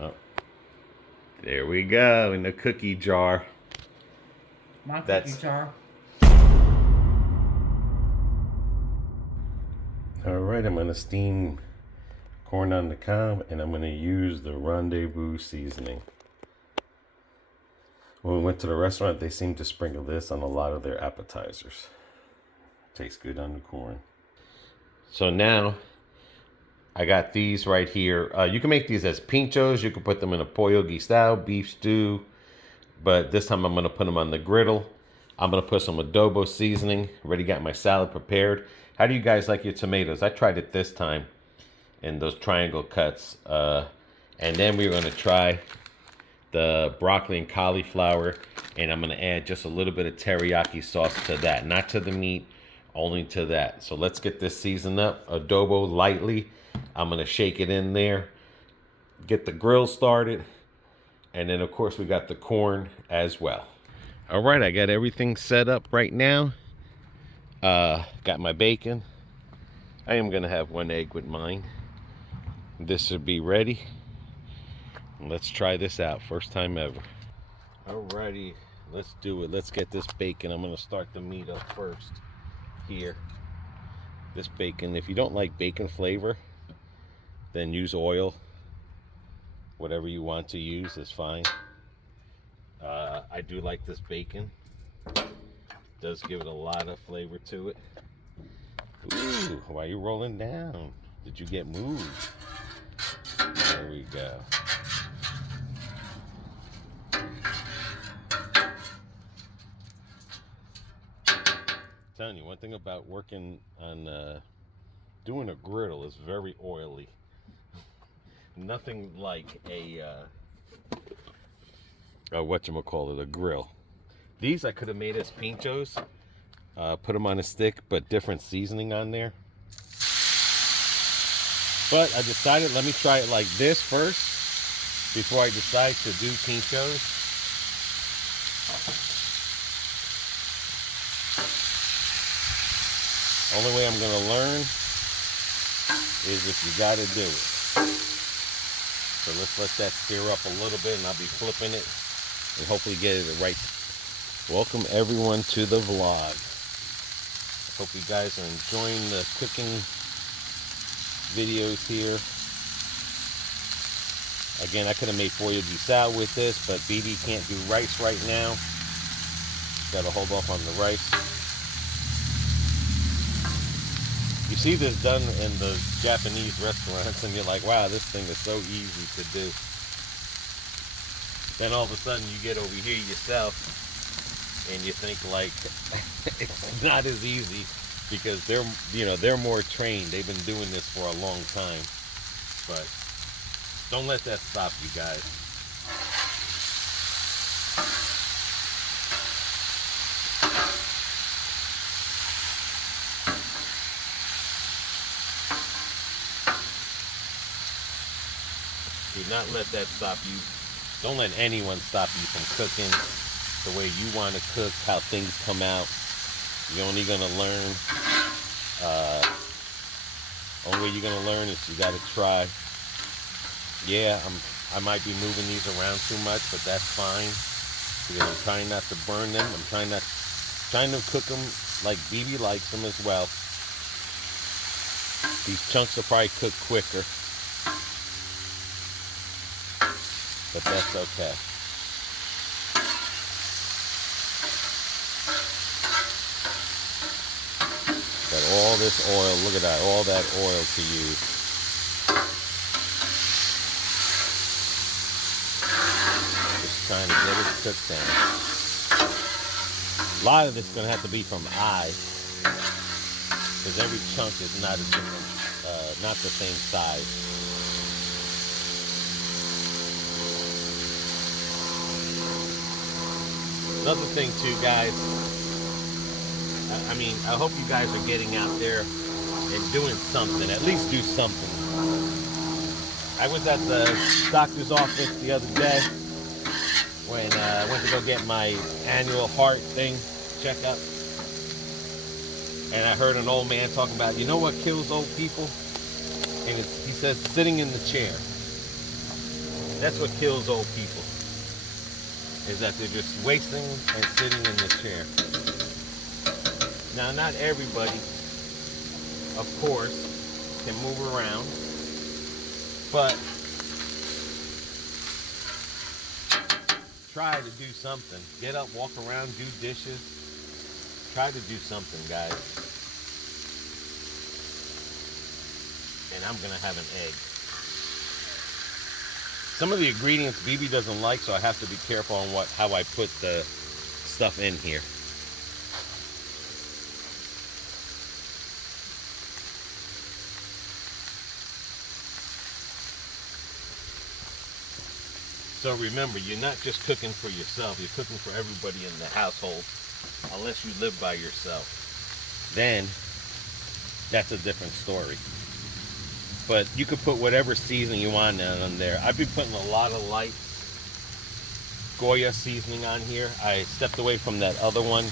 Oh, there we go, in the cookie jar. My cookie jar. Alright, I'm going to steam corn on the cob, and I'm going to use the Rendezvous seasoning. When we went to the restaurant, they seemed to sprinkle this on a lot of their appetizers. Tastes good on the corn. So now, I got these right here. You can make these as pinchos. You can put them in a pollo style, beef stew. But this time I'm going to put them on the griddle. I'm going to put some adobo seasoning. Already got my salad prepared. How do you guys like your tomatoes? I tried it this time in those triangle cuts. And then we're going to try the broccoli and cauliflower. And I'm going to add just a little bit of teriyaki sauce to that. Not to the meat, only to that. So let's get this seasoned up. Adobo lightly. I'm going to shake it in there. Get the grill started. And then, of course, we got the corn as well. All right, I got everything set up right now. Got my bacon. I am going to have 1 egg with mine. This should be ready. Let's try this out. First time ever. Alrighty, let's do it. Let's get this bacon. I'm going to start the meat up first here. This bacon, if you don't like bacon flavor, then use oil. Whatever you want to use is fine. I do like this bacon. Does give it a lot of flavor to it. Ooh, why are you rolling down? Did you get moved? There we go. I'm telling you, one thing about working on doing a griddle is very oily. Nothing like a whatchamacallit, a grill. These I could have made as pinchos, put them on a stick, but different seasoning on there. But I decided, let me try it like this first before I decide to do pinchos. Only way I'm gonna learn is if you gotta do it. So let's let that stir up a little bit, and I'll be flipping it and hopefully get it right. Welcome everyone to the vlog. I hope you guys are enjoying the cooking videos here. Again, I could have made pollo salad with this, but BB can't do rice right now. Gotta hold off on the rice. You see this done in the Japanese restaurants and you're like, wow, this thing is so easy to do. Then all of a sudden you get over here yourself and you think like it's not as easy because they're more trained. They've been doing this for a long time. But don't let that stop you guys. Do not let that stop you. Don't let anyone stop you from cooking the way you want to cook, how things come out. You're only going to learn. Only way you're going to learn is you got to try. Yeah, I might be moving these around too much, but that's fine. Because I'm trying not to burn them. I'm trying to cook them like BB likes them as well. These chunks will probably cook quicker. But that's okay. Got all this oil, look at that, all that oil to use. Just trying to get it cooked down. A lot of this is going to have to be from eye, because every chunk is not the same size. Another thing too, guys, I hope you guys are getting out there and doing something, at least do something. I was at the doctor's office the other day when I went to go get my annual heart thing, checkup. And I heard an old man talking about, you know what kills old people? And he says, sitting in the chair. That's what kills old people, is that they're just wasting and sitting in the chair. Now, not everybody, of course, can move around, but try to do something. Get up, walk around, do dishes. Try to do something, guys. And I'm gonna have an egg. Some of the ingredients BB doesn't like, so I have to be careful on how I put the stuff in here. So remember, you're not just cooking for yourself, you're cooking for everybody in the household, unless you live by yourself. Then, that's a different story. But you could put whatever seasoning you want on there. I've been putting a lot of light Goya seasoning on here. I stepped away from that other one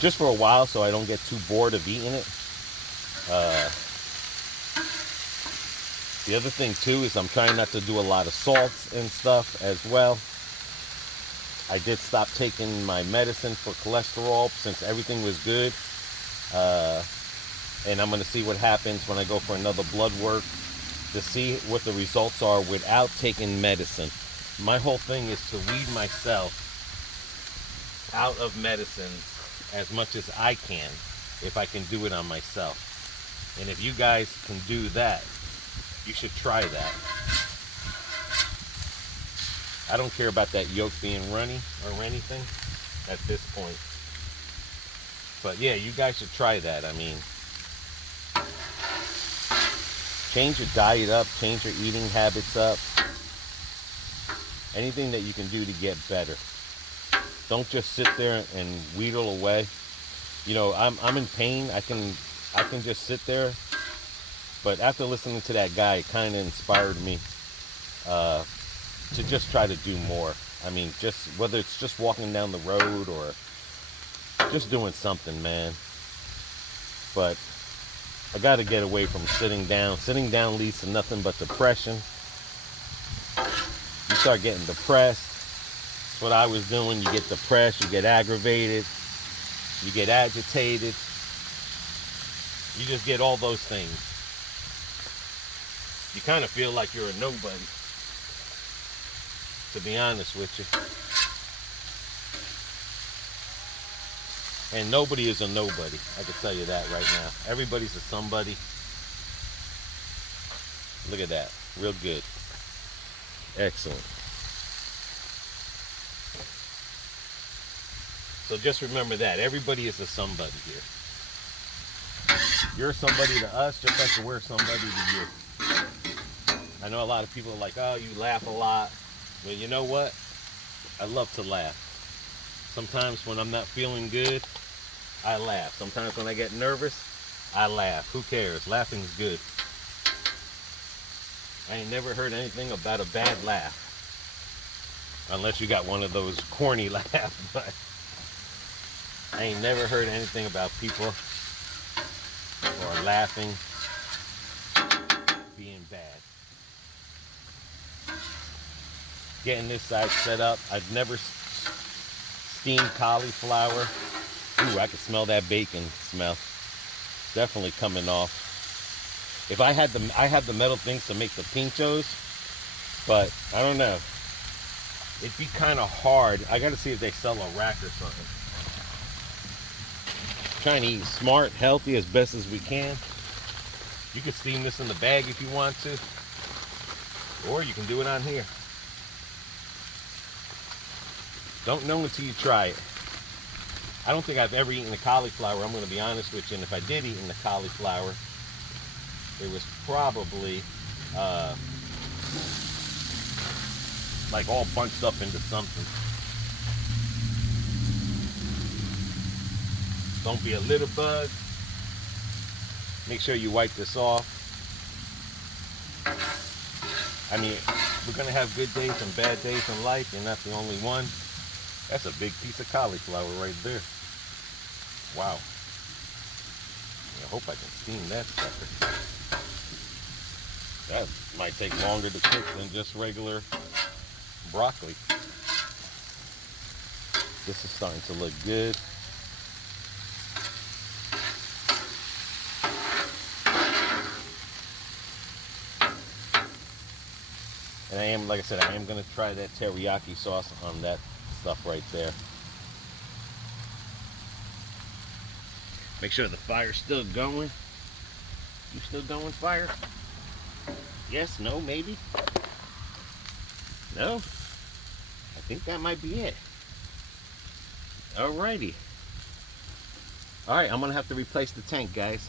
just for a while so I don't get too bored of eating it. The other thing too is I'm trying not to do a lot of salts and stuff as well. I did stop taking my medicine for cholesterol since everything was good. And I'm going to see what happens when I go for another blood work to see what the results are without taking medicine. My whole thing is to weed myself out of medicine as much as I can, if I can do it on myself. And if you guys can do that, you should try that. I don't care about that yolk being runny or anything at this point. But yeah, you guys should try that. I mean, change your diet up, change your eating habits up. Anything that you can do to get better. Don't just sit there and wheedle away. You know, I'm in pain. I can just sit there. But after listening to that guy, it kind of inspired me to just try to do more. I mean, just whether it's just walking down the road or just doing something, man. But I got to get away from sitting down. Sitting down leads to nothing but depression. You start getting depressed. That's what I was doing. You get depressed, you get aggravated, you get agitated. You just get all those things. You kind of feel like you're a nobody, to be honest with you. And nobody is a nobody. I can tell you that right now. Everybody's a somebody. Look at that. Real good. Excellent. So just remember that. Everybody is a somebody here. You're somebody to us just like we're somebody to you. I know a lot of people are like, oh, you laugh a lot. Well, you know what? I love to laugh. Sometimes when I'm not feeling good, I laugh. Sometimes when I get nervous, I laugh. Who cares? Laughing's good. I ain't never heard anything about a bad laugh. Unless you got one of those corny laughs, but I ain't never heard anything about people or laughing being bad. Getting this side set up. I've never steamed cauliflower. Ooh, I can smell that bacon smell. Definitely coming off. If I had the metal things to make the pinchos, but I don't know. It'd be kind of hard. I got to see if they sell a rack or something. Trying to eat smart, healthy as best as we can. You can steam this in the bag if you want to, or you can do it on here. Don't know until you try it. I don't think I've ever eaten the cauliflower, I'm going to be honest with you. And if I did eat the cauliflower, it was probably like all bunched up into something. Don't be a litter bug. Make sure you wipe this off. I mean, we're going to have good days and bad days in life. You're not the only one. That's a big piece of cauliflower right there. Wow. I hope I can steam that sucker. That might take longer to cook than just regular broccoli. This is starting to look good. And I am, like I said, I am going to try that teriyaki sauce on that stuff right there. Make sure the fire's still going. You still going, fire? Yes, no, maybe? No? I think that might be it. Alrighty. Alright, I'm going to have to replace the tank, guys.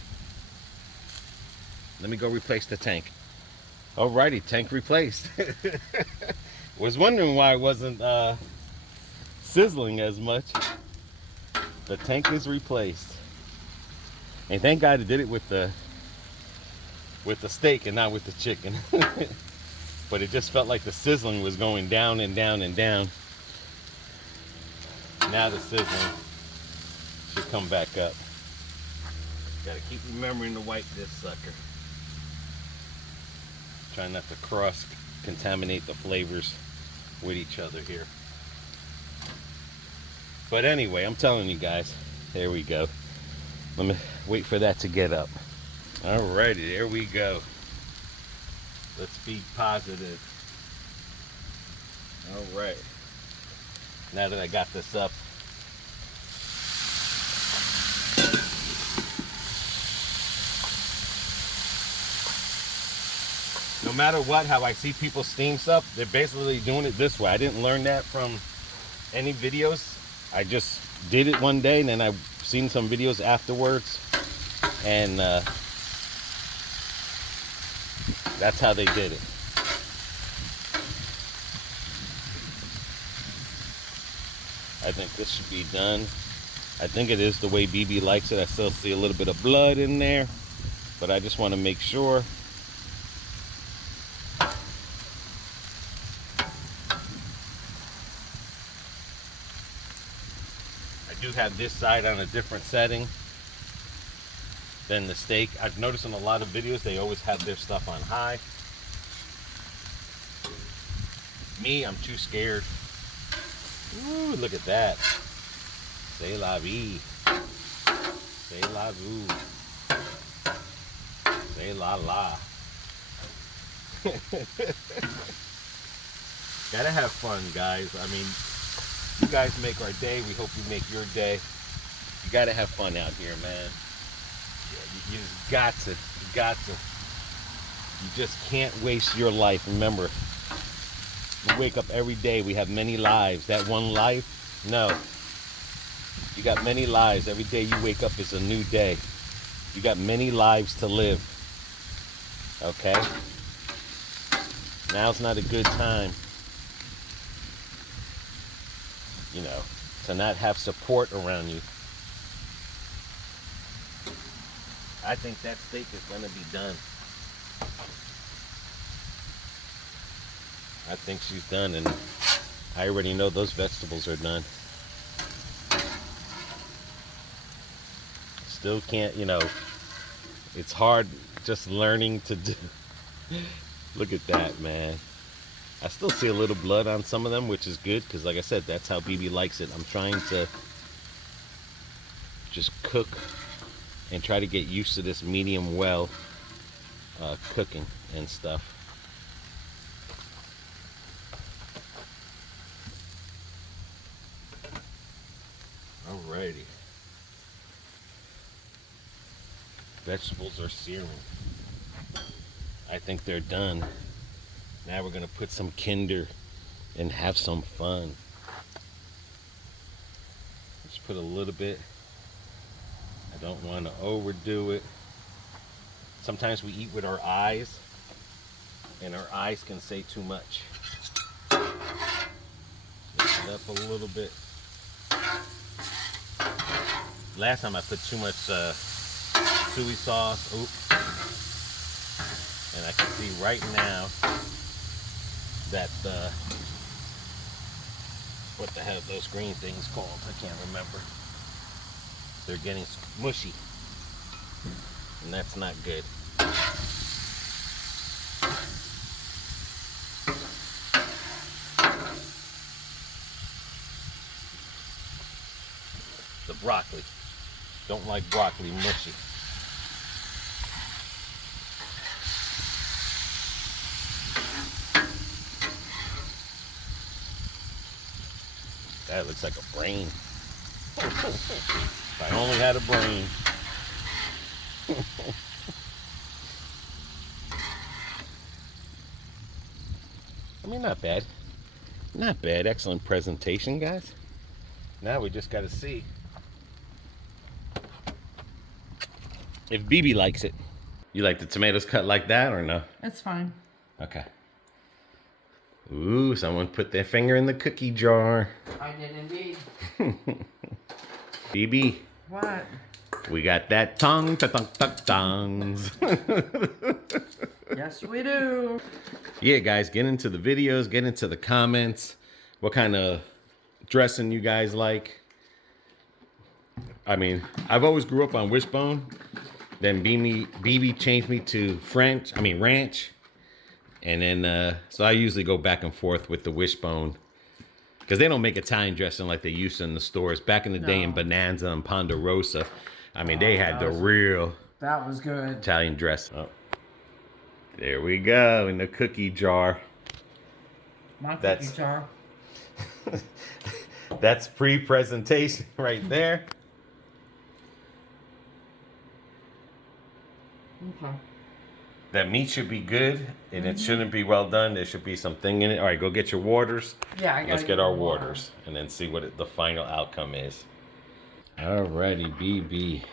Let me go replace the tank. Alrighty, tank replaced. Was wondering why it wasn't sizzling as much. The tank is replaced. And thank God it did it with the steak and not with the chicken. But it just felt like the sizzling was going down and down and down. Now the sizzling should come back up. Gotta keep remembering to wipe this sucker. Try not to cross-contaminate the flavors with each other here. But anyway, I'm telling you guys, there we go. Let me wait for that to get up. Alrighty, there we go. Let's be positive. Alright. Now that I got this up, no matter what, how I see people steam stuff, they're basically doing it this way. I didn't learn that from any videos. I just did it one day, and then I've seen some videos afterwards, and that's how they did it. I think this should be done. I think it is the way BB likes it. I still see a little bit of blood in there, but I just want to make sure. I do have this side on a different setting than the steak. I've noticed in a lot of videos they always have their stuff on high. Me, I'm too scared. Ooh, look at that. C'est la vie. C'est la vie. C'est la la. Gotta have fun, guys. I mean, you guys make our day. We hope you make your day. You gotta have fun out here, man. You just got to. You got to. You just can't waste your life. Remember, we wake up every day. We have many lives. That one life? No. You got many lives. Every day you wake up is a new day. You got many lives to live. Okay? Now's not a good time, you know, to not have support around you. I think that steak is going to be done. I think she's done, and I already know those vegetables are done. Still can't, you know, it's hard just learning to do. Look at that, man. I still see a little blood on some of them, which is good, because like I said, that's how BB likes it. I'm trying to just cook and try to get used to this medium well cooking and stuff. Alrighty. Vegetables are searing. I think they're done. Now we're gonna put some Kinder and have some fun. Just put a little bit. I don't want to overdo it. Sometimes we eat with our eyes, and our eyes can say too much. Mix it up a little bit. Last time I put too much soy sauce. Oops. And I can see right now that what the hell are those green things called? I can't remember. They're getting mushy, and that's not good. broccoli. Don't like broccoli mushy. That looks like a brain. If I only had a brain. I mean, not bad. Not bad. Excellent presentation, guys. Now we just got to see if BB likes it. You like the tomatoes cut like that or no? It's fine. Okay. Ooh, someone put their finger in the cookie jar. I did indeed. BB. What? We got that tongues. Yes, we do. Yeah, guys, get into the videos, get into the comments. What kind of dressing you guys like? I mean, I've always grew up on wishbone. Then BB changed me to ranch. And then, so I usually go back and forth with the wishbone. Because they don't make Italian dressing like they used to in the stores. Back in the day in Bonanza and Ponderosa, I mean, they had the real... That was good. Italian dressing. Oh. There we go, in the cookie jar. My cookie jar. That's pre-presentation right there. Okay. That meat should be good, and it shouldn't be well done. There should be something in it. All right, go get your waters. Yeah, I got. Let's get our waters, and then see what the final outcome is. Alrighty, BB.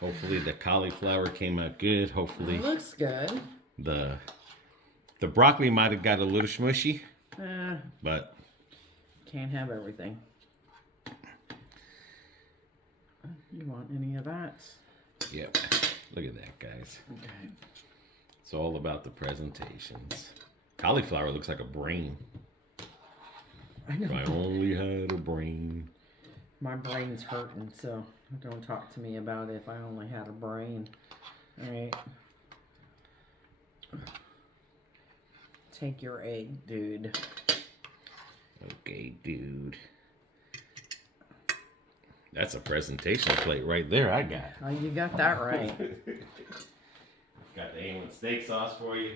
Hopefully the cauliflower came out good. Hopefully it looks good. The broccoli might have got a little smushy, but can't have everything. You want any of that? Yep. Look at that, guys. Okay. It's all about the presentations. Cauliflower looks like a brain. I know. If I only had a brain. My brain's hurting, so don't talk to me about it if I only had a brain. All right. Take your egg, dude. Okay, dude. That's a presentation plate right there I got. Oh, you got that right. Got the A1 steak sauce for you.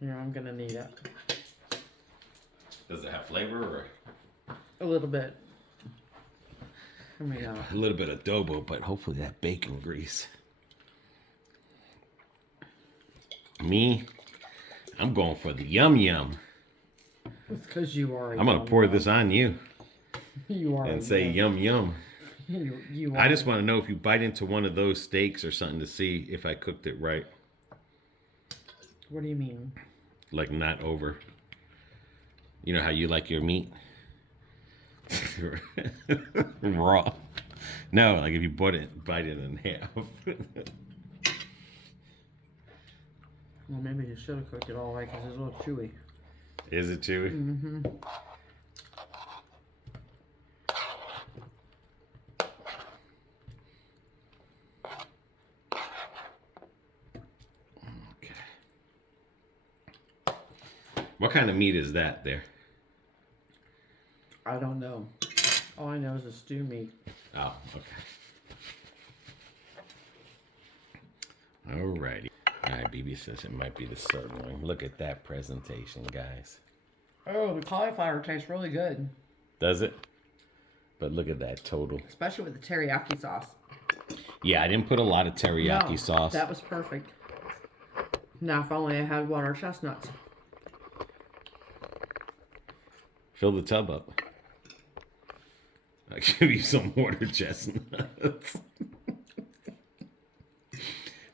Yeah, I'm gonna need it. Does it have flavor or? A little bit. Here we go. A little bit of adobo, but hopefully that bacon grease. Me, I'm going for the yum yum. It's because you are. I'm gonna pour this on you. You are. And say yum yum. You are. I just want to know if you bite into one of those steaks or something to see if I cooked it right. What do you mean? Like not over. You know how you like your meat? Raw. No, like if you bite it in half. Well, maybe you should have cooked it all right because it's a little chewy. Is it chewy? Mm-hmm. Okay. What kind of meat is that there? I don't know. All I know is a stew meat. Oh, okay. Alrighty. Alright, BB says it might be the sirloin. Look at that presentation, guys. Oh, the cauliflower tastes really good. Does it? But look at that total. Especially with the teriyaki sauce. Yeah, I didn't put a lot of teriyaki sauce. That was perfect. Now, if only I had water chestnuts. Fill the tub up. I'll give you some water chestnuts.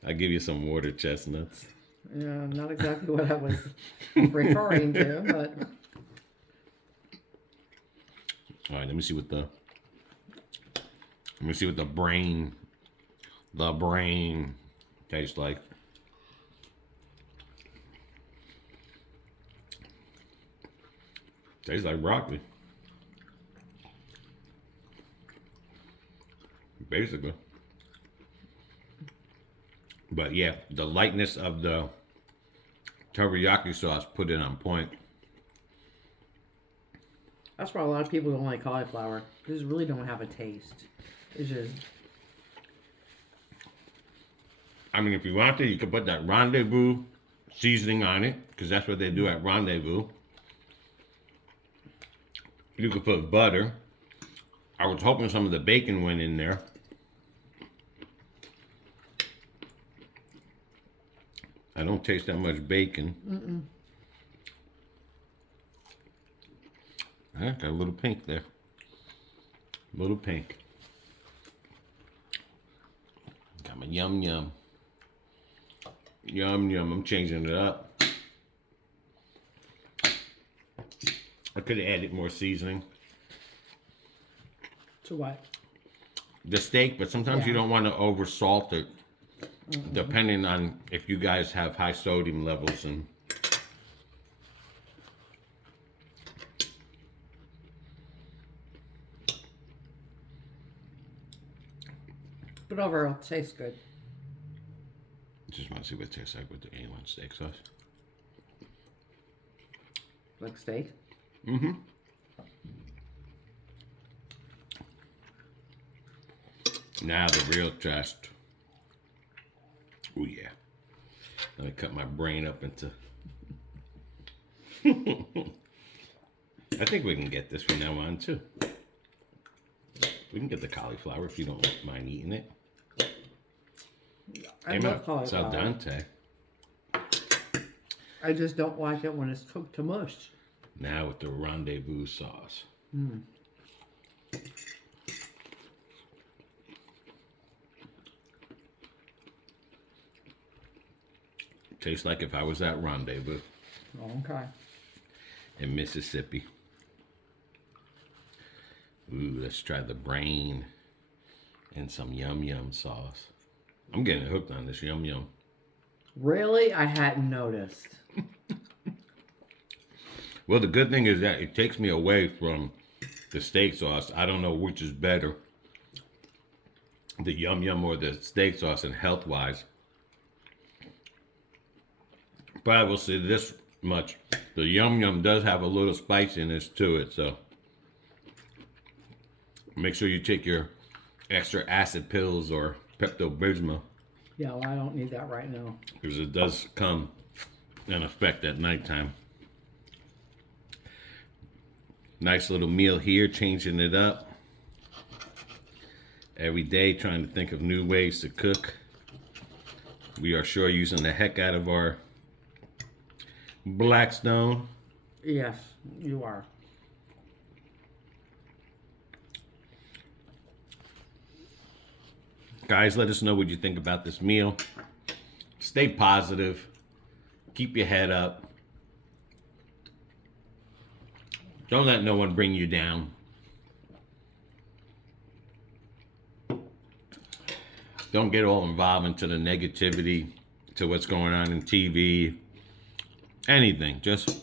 I'll give you some water chestnuts. Yeah, not exactly what I was referring to, but... All right, let me see what the brain tastes like. Tastes like broccoli. Basically. But yeah, the lightness of the teriyaki sauce put it on point. That's why a lot of people don't like cauliflower. Because it really don't have a taste. It's just... I mean, if you want to, you could put that rendezvous seasoning on it, because that's what they do at Rendezvous. You could put butter. I was hoping some of the bacon went in there. I don't taste that much bacon. I got a little pink there. A little pink. Got my yum yum. Yum yum. I'm changing it up. I could have added more seasoning. To what? The steak, but sometimes you don't want to over salt it. Depending on if you guys have high sodium levels. And But overall, it tastes good. just want to see what it tastes like with the A1 steak sauce. Like steak? Mm-hmm. Now the real test. Oh yeah. Let me cut my brain up into... I think we can get this from now on too. We can get the cauliflower if you don't mind eating it. I love It's al cauliflower. dente. I just don't like it when it's cooked to mush. Now with the rendezvous sauce. Tastes like if I was at Rendezvous Okay. in Mississippi. Ooh, let's try the brain and some yum yum sauce. I'm getting hooked on this yum yum. Really? I hadn't noticed. Well, the good thing is that it takes me away from the steak sauce. I don't know which is better, the yum yum or the steak sauce, and health wise. But I will say this much: the yum yum does have a little spiciness to it, so make sure you take your extra acid pills or Pepto-Bismol, Yeah, well, I don't need that right now. because it does come in effect at nighttime. Nice little meal here, changing it up every day, trying to think of new ways to cook. We are sure using the heck out of our Blackstone. Yes, you are. Guys, let us know what you think about this meal. Stay positive. Keep your head up. Don't let no one bring you down. Don't get all involved into the negativity, to what's going on in TV. Anything. Just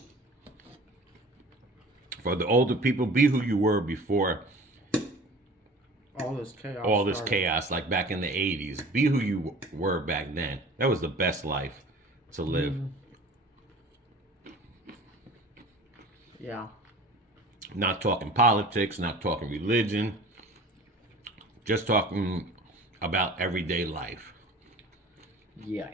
for the older people, be who you were before All this chaos. all this started. chaos, like back in the 80s. Be who you were back then. That was the best life to live. Yeah. Not talking politics, not talking religion, just talking about everyday life. Yeah.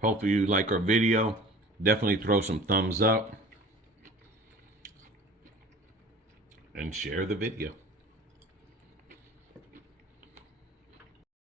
Hopefully you like our video. Definitely throw some thumbs up and share the video.